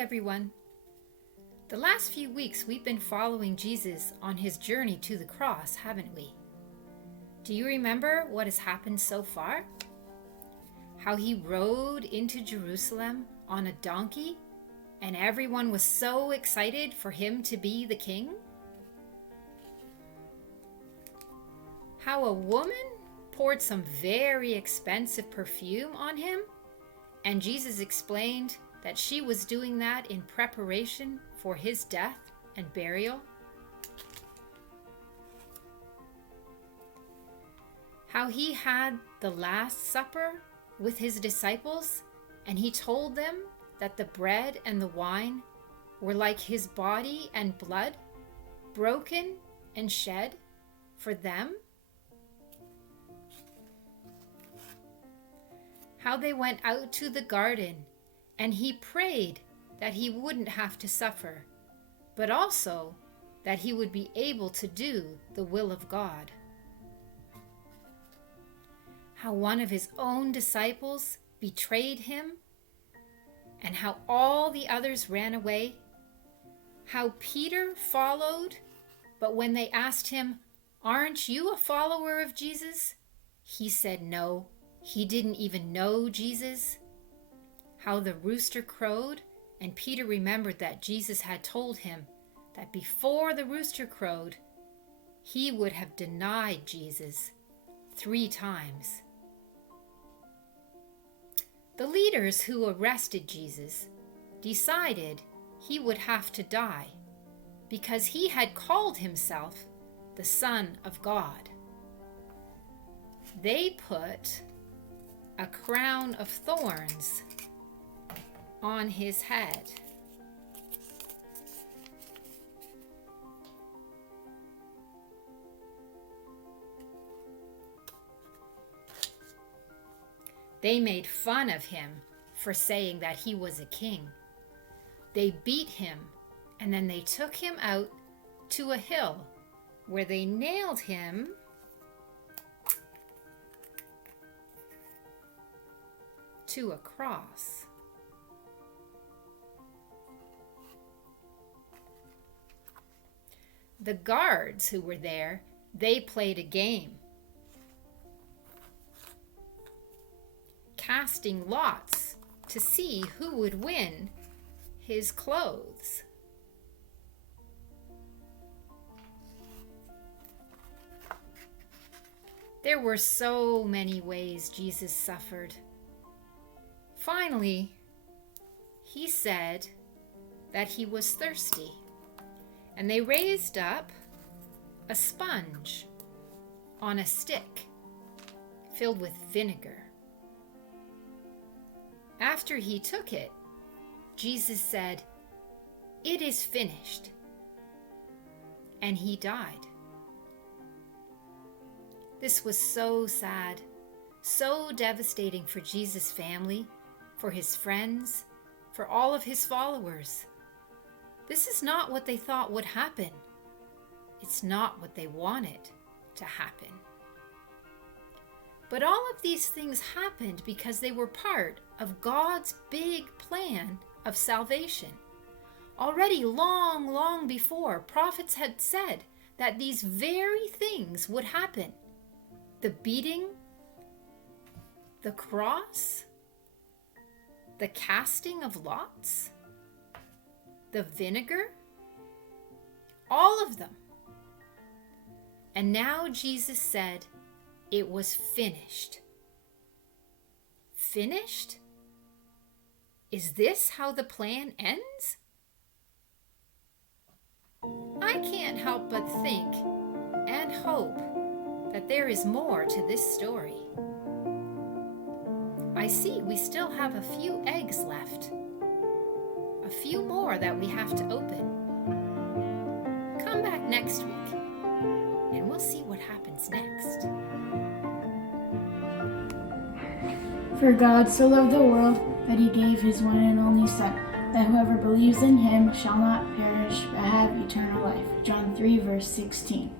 everyone. The last few weeks we've been following Jesus on his journey to the cross, haven't we? Do you remember what has happened so far? How he rode into Jerusalem on a donkey and everyone was so excited for him to be the king? How a woman poured some very expensive perfume on him, and Jesus explained that she was doing that in preparation for his death and burial. How he had the Last Supper with his disciples, and he told them that the bread and the wine were like his body and blood, broken and shed for them. How they went out to the garden and he prayed that he wouldn't have to suffer, but also that he would be able to do the will of God. How one of his own disciples betrayed him, and how all the others ran away. How Peter followed, but when they asked him, "Aren't you a follower of Jesus?" he said no, he didn't even know Jesus. How the rooster crowed, and Peter remembered that Jesus had told him that before the rooster crowed, he would have denied Jesus 3 times. The leaders who arrested Jesus decided he would have to die because he had called himself the Son of God. They put a crown of thorns on his head. They made fun of him for saying that he was a king. They beat him, and then they took him out to a hill where they nailed him to a cross. The guards who were there, they played a game, casting lots to see who would win his clothes. There were so many ways Jesus suffered. Finally, he said that he was thirsty, and they raised up a sponge on a stick filled with vinegar. After he took it, Jesus said, "It is finished," and he died. This was so sad, so devastating for Jesus' family, for his friends, for all of his followers. This is not what they thought would happen. It's not what they wanted to happen. But all of these things happened because they were part of God's big plan of salvation. Already long before, prophets had said that these very things would happen. The beating, the cross, the casting of lots, the vinegar, all of them. And now Jesus said, it was finished. Finished? Is this how the plan ends? I can't help but think and hope that there is more to this story. I see we still have a few eggs left. A few more that we have to open. Come back next week and we'll see what happens next. For God so loved the world that he gave his one and only Son, that whoever believes in him shall not perish but have eternal life. John 3, verse 16.